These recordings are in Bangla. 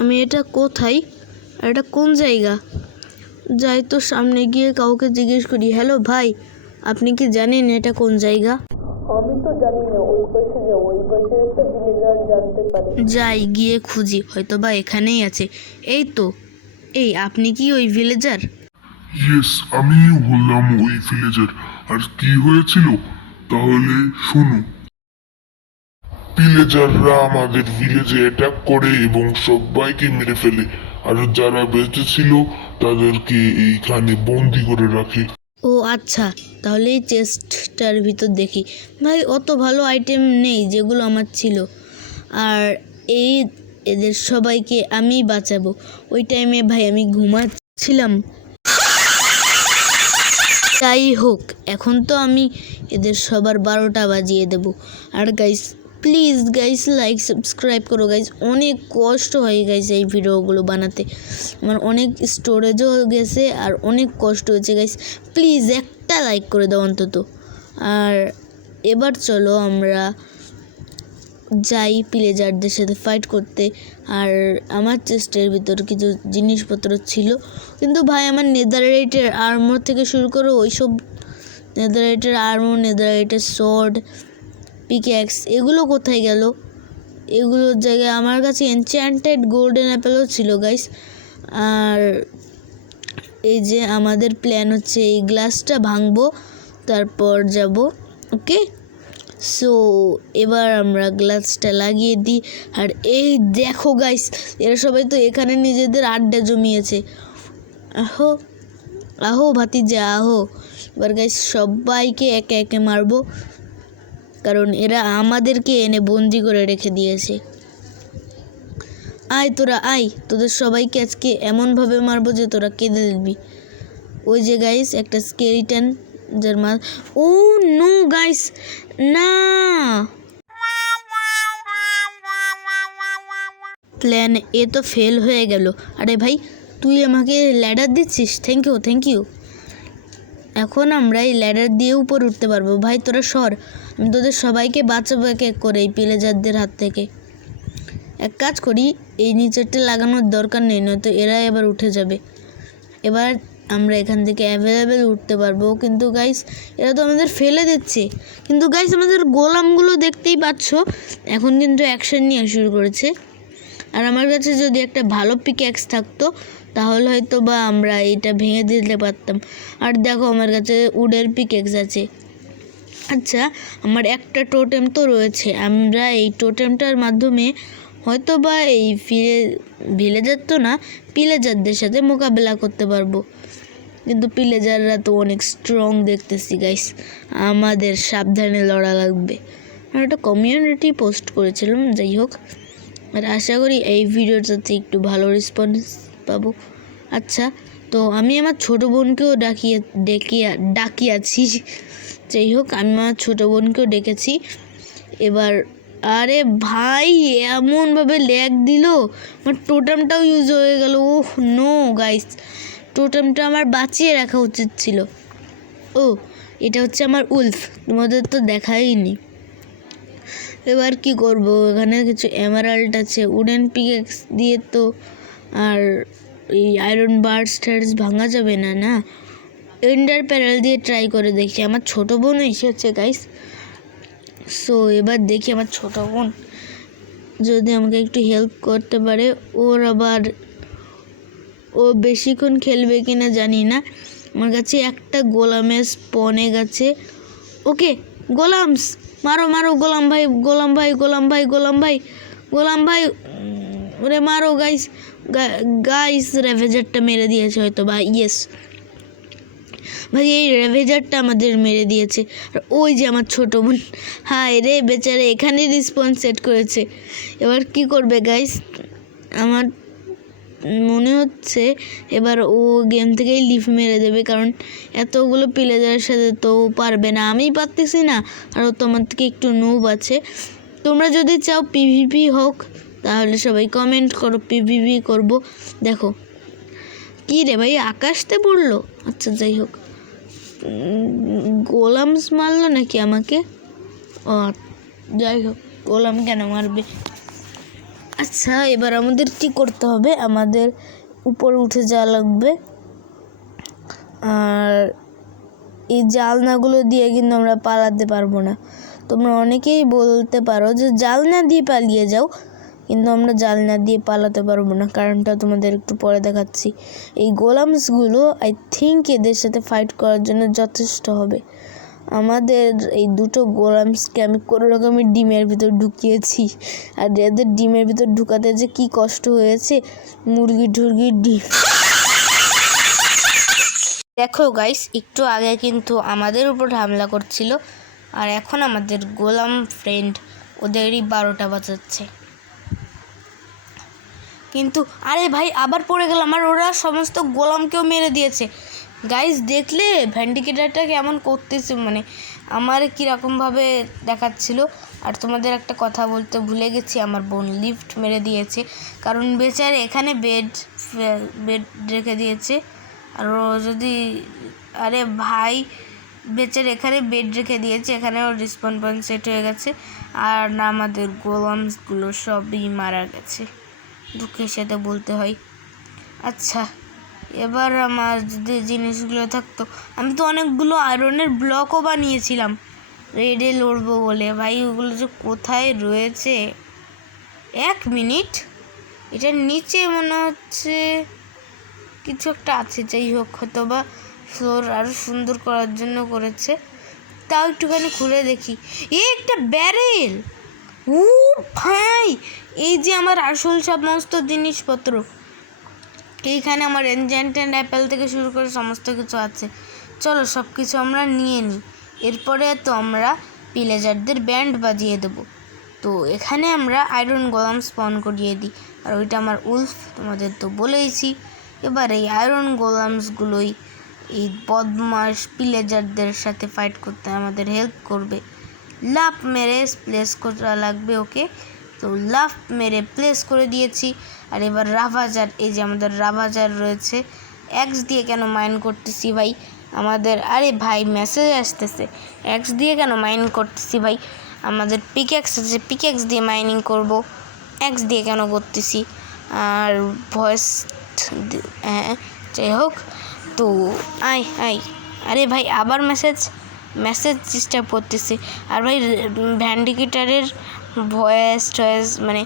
আমি এটা কোথায় আর এটা কোন জায়গা? যাই তো সামনে গিয়ে কাউকে জিজ্ঞেস করি, হ্যালো ভাই, আপনি কি জানেন এটা কোন জায়গা? আমি তো জানি না, ওই পাশে যাও, ওই পাশে একটা ভিলেজার জানতে পারে। যাই গিয়ে খুঁজি, হয়তো বা এখানেই আছে। এই তো, এই আপনি কি ওই ভিলেজার? ইয়েস, আমিই হলাম ওই ভিলেজার। আর কি হয়েছিল তাহলে শোনো। ভিলেজাররা আমাদের ভিলেজে অ্যাটাক করে এবং সবাইকে মেরে ফেলে, আর যারা বেঁচে ছিল তাদেরকে এইখানে বন্দি করে রাখে। ও আচ্ছা, তাহলে এই চেস্টটার ভিতর দেখি। ভাই অত ভালো আইটেম নেই যেগুলো আমার ছিল, আর এদের সবাইকে আমি বাঁচাবো। ওই টাইমে ভাই আমি ঘুমাচ্ছিলাম। যাই হোক, এখন তো আমি এদের সবার 12টা বাজিয়ে দেব। আর guys please guys like subscribe করো গাইস। অনেক কষ্ট হয় গাইস এই ভিডিওগুলো বানাতে, আমার অনেক স্টোরেজও গেছে আর অনেক কষ্ট হয়েছে গাইস। প্লিজ একটা লাইক করে দাও অন্তত। আর এবার চলো আমরা যাই ভিলেজারদের সাথে ফাইট করতে। আর আমার চেস্টের ভিতর কিছু জিনিসপত্র ছিল, কিন্তু ভাই আমার নেদাররাইটের আর্মর থেকে শুরু করে ওইসব নেদাররাইটের আর্মর, নেদাররাইটের সোর্ড, পিক্যাক্স এগুলো কোথায় গেল? এগুলোর জায়গায় আমার কাছে এনচ্যান্টেড গোল্ডেন অ্যাপেলও ছিল গাইস। আর এই যে আমাদের প্ল্যান হচ্ছে এই গ্লাসটা ভাঙবো, তারপর যাব। ওকে, সো এবার আমরা গ্লাসটা লাগিয়ে দিই। আর এই দেখো গাইস, এরা সবাই তো এখানে নিজেদের আড্ডা জমিয়েছে। আহো আহো ভাতিজা আহো। এবার গাইস সবাইকে একে একে মারবো, কারণ এরা আমাদেরকে এনে বন্দি করে রেখে দিয়েছে। আয় তোরা আয়, তোদের সবাইকে আজকে এমনভাবে মারবো যে তোরা কেঁদে দিবি। ওই যে গাইস একটা স্কেলিটন, যার ও নো গাইস, না, প্ল্যান এ তো ফেল হয়ে গেল। আরে ভাই তুই আমাকে ল্যাডার দিচ্ছিস, থ্যাংক ইউ। এখন আমরা এই ল্যাডার দিয়ে উপর উঠতে পারবো। ভাই তোরা সর, আমি তোদের সবাইকে বাঁচাবো এক এক করে এই ভিলেজারদের হাত থেকে। এক কাজ করি, এই নিচেরটা লাগানোর দরকার নেই, নয়তো এরা এবার উঠে যাবে। এবার আমরা এখান থেকে অ্যাভেলেবেল উঠতে পারবো। কিন্তু গাইস এরা তো আমাদের ফেলে দিচ্ছে। কিন্তু গাইস আমাদের গোলামগুলো দেখতেই পাচ্ছ এখন কিন্তু অ্যাকশন নিয়ে শুরু করেছে। আর আমার কাছে যদি একটা ভালো পিক্যাক্স থাকতো তাহলে হয়তো বা আমরা এটা ভেঙে দিতে পারতাম। আর দেখো আমার কাছে উডের পিক্যাক্স আছে। আচ্ছা, আমার একটা টোটেম তো রয়েছে, আমরা এই টোটেমটার মাধ্যমে হয়তো বা এই ভিলেজার তো না, ভিলেজারদের সাথে মোকাবেলা করতে পারবো। কিন্তু ভিলেজাররা তো অনেক স্ট্রং দেখতেছি গাইস, আমাদের সাবধানে লড়া লাগবে। আর একটা কমিউনিটি পোস্ট করেছিলাম, যাই হোক। আর আশা করি এই ভিডিওটাতে একটু ভালো রেসপন্স পাবো। আচ্ছা, তো আমি আমার ছোটো বোনকেও ডাকিয়াছি। যাই হোক, আমি আমার ছোটো বোনকেও ডেকেছি। এবার আরে ভাই এমনভাবে ল্যাগ দিল, আমার টোটেমটাও ইউজ হয়ে গেল। ওহ নো গাইস, টোটেমটা আমার বাঁচিয়ে রাখা উচিত ছিল। ও এটা হচ্ছে আমার উলফ, তোমাদের তো দেখাইনি। এবার কি করব, এখানে কিছু এমারাল্ড আছে, উডেন পিকেক্স দিয়ে তো আর এই আয়রন বার্ডস ভাঙা যাবে না। না, এন্ডার প্যারেল দিয়ে ট্রাই করে দেখি। আমার ছোটো বোন এসেছে গাইস। সো এবার দেখি আমার ছোটো বোন যদি আমাকে একটু হেল্প করতে পারে। ও বেশিক্ষণ খেলবে কিনা জানি না। আমার কাছে একটা গোলামের স্পনে গেছে। ওকে গোলামস, মারো গোলাম ভাই ওরে মারো গাইস রেভেজারটা মেরে দিয়েছে হয়তো বা। ইয়েস ভাই, এই রেভেজারটা আমাদের মেরে দিয়েছে। আর ওই যে আমার ছোটো বোন, হায় রে বেচারে এখানে রিসপন্স সেট করেছে। এবার কি করবে গাইস, আমার মনে হচ্ছে এবার ও গেম থেকেই লিফ মেরে দেবে, কারণ এতগুলো প্লেয়ারের সাথে তো পারবে না। আমিই পারতেছি না, আর ও তোমার থেকে একটু নুব আছে। তোমরা যদি চাও পিভিপি হোক তাহলে সবাই কমেন্ট করো, পিভিপি করব। দেখো কি রে ভাই, আকাশতে পড়লো। আচ্ছা যাই হোক, গোলামস মারলো নাকি আমাকে? ও যাই হোক, গোলাম কেন মারবে। আচ্ছা, এবার আমাদের কি করতে হবে, আমাদের উপরে উঠে যাওয়া লাগবে। আর এই জালনাগুলো দিয়ে কিন্তু আমরা পালাতে পারবো না। তোমরা অনেকেই বলতে পারো যে জালনা দিয়ে পালিয়ে যাও, কিন্তু আমরা জালনা দিয়ে পালাতে পারবো না। কারণটা তোমাদের একটু পরে দেখাচ্ছি। এই গোলামসগুলো আই থিঙ্ক এদের সাথে ফাইট করার জন্য যথেষ্ট হবে। আমাদের এই দুটো গোলামসকে আমি কোনো রকমের ডিমের ভিতর ঢুকিয়েছি, আর এদের ডিমের ভিতর ঢুকাতে যে কি কষ্ট হয়েছে, মুরগি টুরগির ডিম। দেখো গাইস, একটু আগে কিন্তু আমাদের উপর হামলা করছিল, আর এখন আমাদের গোলাম ফ্রেন্ড ওদেরই 12টা বাজাচ্ছে। কিন্তু আরে ভাই, আবার পড়ে গেলাম, আর ওরা সমস্ত গোলামকেও মেরে দিয়েছে। গাইস দেখলে ভ্যান্ডিকেটারটা কেমন করতেছে, মানে আমার কীরকমভাবে দেখাচ্ছিল। আর তোমাদের একটা কথা বলতে ভুলে গেছি, আমার বোন লিফট মেরে দিয়েছে, কারণ বেচারে এখানে বেড রেখে দিয়েছে। আর ও যদি, আরে ভাই বেচার এখানে বেড রেখে দিয়েছে, এখানে ওর রিসপন পয়েন্ট সেট হয়ে গেছে, আর না আমাদের গোলামসগুলো সবই মারা গেছে, দুঃখের সাথে বলতে হয়। আচ্ছা, এবার আমার যদি জিনিসগুলো থাকতো, আমি তো অনেকগুলো আয়রনের ব্লকও বানিয়েছিলাম রেডে লড়বো বলে। ভাই ওগুলো যে কোথায় রয়েছে, 1 মিনিট, এটার নিচে মনে হচ্ছে কিছু একটা আছে। যাই হোক, হয়তো বা ফ্লোর আরও সুন্দর করার জন্য করেছে। তাও একটুখানি খুলে দেখি, একটা ব্যারেল। ও ভাই, এই যে আমার আসল সমস্ত জিনিসপত্র, এইখানে আমার এনচ্যান্টেড অ্যাপেল থেকে শুরু করে সমস্ত কিছু আছে। চলো সব কিছু আমরা নিয়ে নিই, এরপরে তো আমরা ভিলেজারদের ব্যান্ড বাজিয়ে দেবো। তো এখানে আমরা আয়রন গোলাম স্পন করিয়ে দিই, আর ওইটা আমার উলফ, তোমাদের তো বলেইছি। এবার এই আয়রন গোলামসগুলোই এই বদমাস ভিলেজারদের সাথে ফাইট করতে আমাদের হেল্প করবে। লাফ মেরে প্লেস করা লাগবে ওকে, তো লাফ মেরে প্লেস করে দিয়েছি। আর এবার রাভাজার, এই যে আমাদের রাভাজার রয়েছে। এক্স দিয়ে কেন মাইন করতেছি ভাই আমাদের, আরে ভাই মেসেজ আসতেছে, এক্স দিয়ে কেন মাইন করতেছি ভাই, আমাদের পিক্যাক্স আছে, পিক্যাক্স দিয়ে মাইনিং করব, এক্স দিয়ে কেন করতেছি। আর ভয়েস, হ্যাঁ যাই হোক, তো আরে ভাই আবার মেসেজ ডিস্টার্ব করতেছে। আর ভাই ভ্যান্ডিকেটারের ভয়েস মানে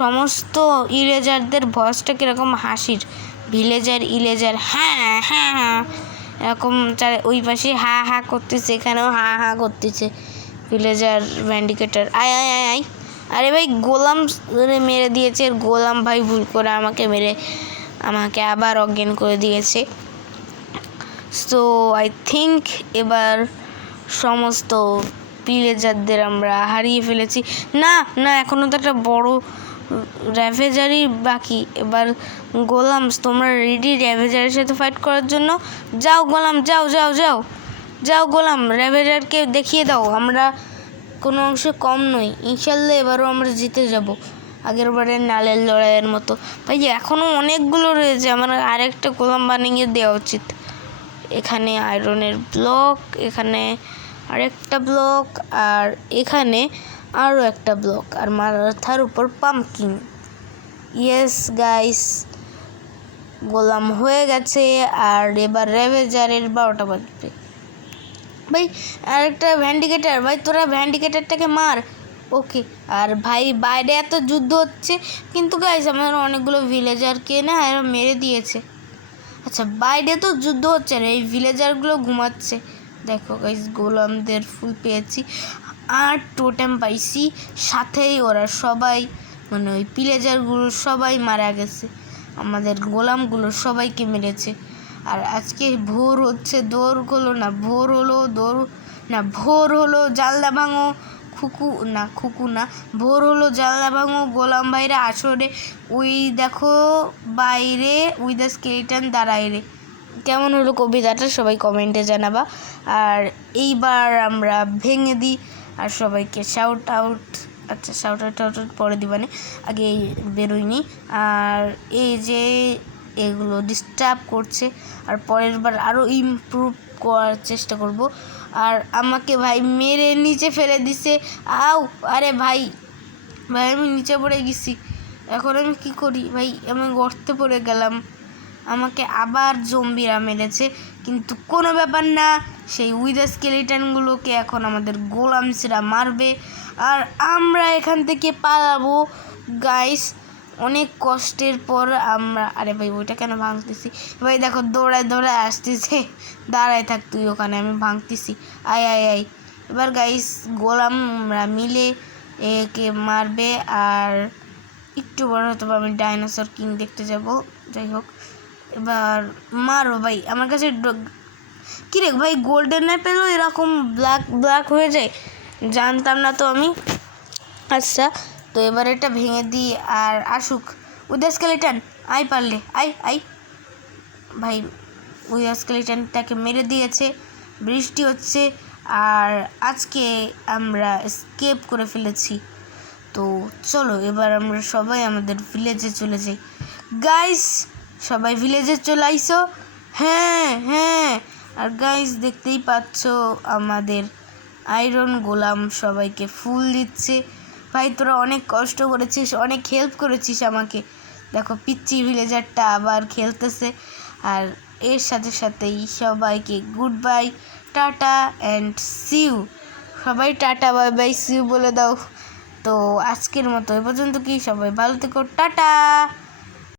সমস্ত ইরেজারদের ভয়েসটা কীরকম হাসির, ভিলেজার ইলেজার হ্যাঁ হ্যাঁ হ্যাঁ এরকম, ওই পাশে হা হা করতেছে, এখানেও হা হা করতেছে ভিলেজার ভ্যান্ডিকেটার। আয় আরে ভাই গোলাম মেরে দিয়েছে, গোলাম ভাই ভুল করে আমাকে মেরে আমাকে আবার অজ্ঞান করে দিয়েছে। সো আই থিঙ্ক এবার সমস্ত ভিলেজারদের আমরা হারিয়ে ফেলেছি। না এখনও তো একটা বড় র্যাভেজারই বাকি। এবার গোলামস তোমরা রেডি র্যাভেজারের সাথে ফাইট করার জন্য? যাও গোলাম, যাও গোলাম, র্যাভেজারকে দেখিয়ে দাও আমরা কোনো অংশে কম নই। ইনশাল্লাহ এবারও আমরা জিতে যাব, আগের বারের নালের লড়াইয়ের মতো। ভাই এখনও অনেকগুলো রয়েছে, আমার আরেকটা গোলাম বানিয়ে দেওয়া উচিত। এখানে আয়রনের ব্লক, এখানে আরেকটা ব্লক, আর এখানে আরও একটা ব্লক, আর মাথার উপর পাম্পকিন। ইয়েস গাইস, গোলাম হয়ে গেছে। আর এবার র্যাভেজারের 12টা বাজবে। ভাই আরেকটা ভ্যান্ডিকেটার, ভাই তোরা ভ্যান্ডিকেটারটাকে মার। ওকে, আর ভাই বাইরে এত যুদ্ধ হচ্ছে, কিন্তু গাইস আমার অনেকগুলো ভিলেজারকে না এরা মেরে দিয়েছে। আচ্ছা বাইরে তো যুদ্ধ হচ্ছে না, এই ভিলেজারগুলো ঘুমাচ্ছে। দেখো গাইস গোলামদের ফুল পেয়েছি, আর টোটেম পাইছি, সাথেই ওরা সবাই মানে ওই ভিলেজারগুলো সবাই মারা গেছে, আমাদের গোলামগুলো সবাইকে মেরেছে। আর আজকে ভোর হচ্ছে, ভোর হলো জানলা ভাঙো, খুকু না ভোর হলো জানলা ভাঙো গোলাম ভাইরা আসরে, ওই দেখো বাইরে উই দ্য স্কেলিটন দাঁড়ায় রে। কেমন হলো কবিতাটা সবাই কমেন্টে জানাবা। আর এইবার আমরা ভেঙে দিই, আর সবাইকে শাউট আউট, আচ্ছা শাউট আউট পরে দিবানে, আগে বেরোয়নি। আর এই যে এগুলো ডিস্টার্ব করছে, আর পরের বার আরও ইমপ্রুভ করার চেষ্টা করব। আর আমাকে ভাই মেরে নিচে ফেলে দিছে, আরে ভাই আমি নিচে পড়ে গেছি। এখন আমি কি করি ভাই? আমি গর্তে পড়ে গেলাম, আমাকে আবার জম্বিরা মেরেছে, কিন্তু কোনো ব্যাপার না। সেই উইদার স্কেলিটনগুলোকে এখন আমাদের গোলামসরা মারবে আর আমরা এখান থেকে পালাবো গাইস। অনেক কষ্টের পর আমরা, আরে ভাই ওইটা কেন ভাঙতেছি ভাই? দেখো দৌড়ায় দৌড়ায় আসতেছে, দাঁড়ায় থাক তুই ওখানে, আমি ভাঙতেছি। আয় আয় আয়। এবার গাইস গোলামরা মিলে একে মারবে আর একটু বড় হতে পারবে। আমি ডাইনোসর কিং দেখতে যাব। যাই হোক, এবার মারো ভাই। আমার কাছে কিরে ভাই, গোল্ডেন অ্যাপেলও এরকম ব্ল্যাক ব্ল্যাক হয়ে যায়, জানতাম না তো আমি। আচ্ছা, তো এবার এটা ভেঙে দিই আর আসুক উইদার স্কেলিটন। আই পারলে আই আই ভাই। উইদার স্কেলিটনটাকে মেরে দিয়েছে, বৃষ্টি হচ্ছে আর আজকে আমরা স্কেপ করে ফেলেছি। তো চলো এবার আমরা সবাই আমাদের ভিলেজে চলে যাই। গাইস সবাই ভিলেজে চলে আইসো। হ্যাঁ হ্যাঁ। আর গাইস দেখতেই পাচ্ছ আমাদের আয়রন গোলাম সবাইকে ফুল দিচ্ছে। ভাই তোরা অনেক কষ্ট করেছিস, অনেক হেল্প করেছিস আমাকে। দেখো পিচ্চি ভিলেজারটা আবার খেলতেছে। আর এর সাথে সাথেই সবাইকে goodbye, tata and see you. সবাই টাটা বাই বাই সিউ বলে দাও। তো আজকের মতো এ পর্যন্ত, কি সবাই ভালো থেকো, টাটা।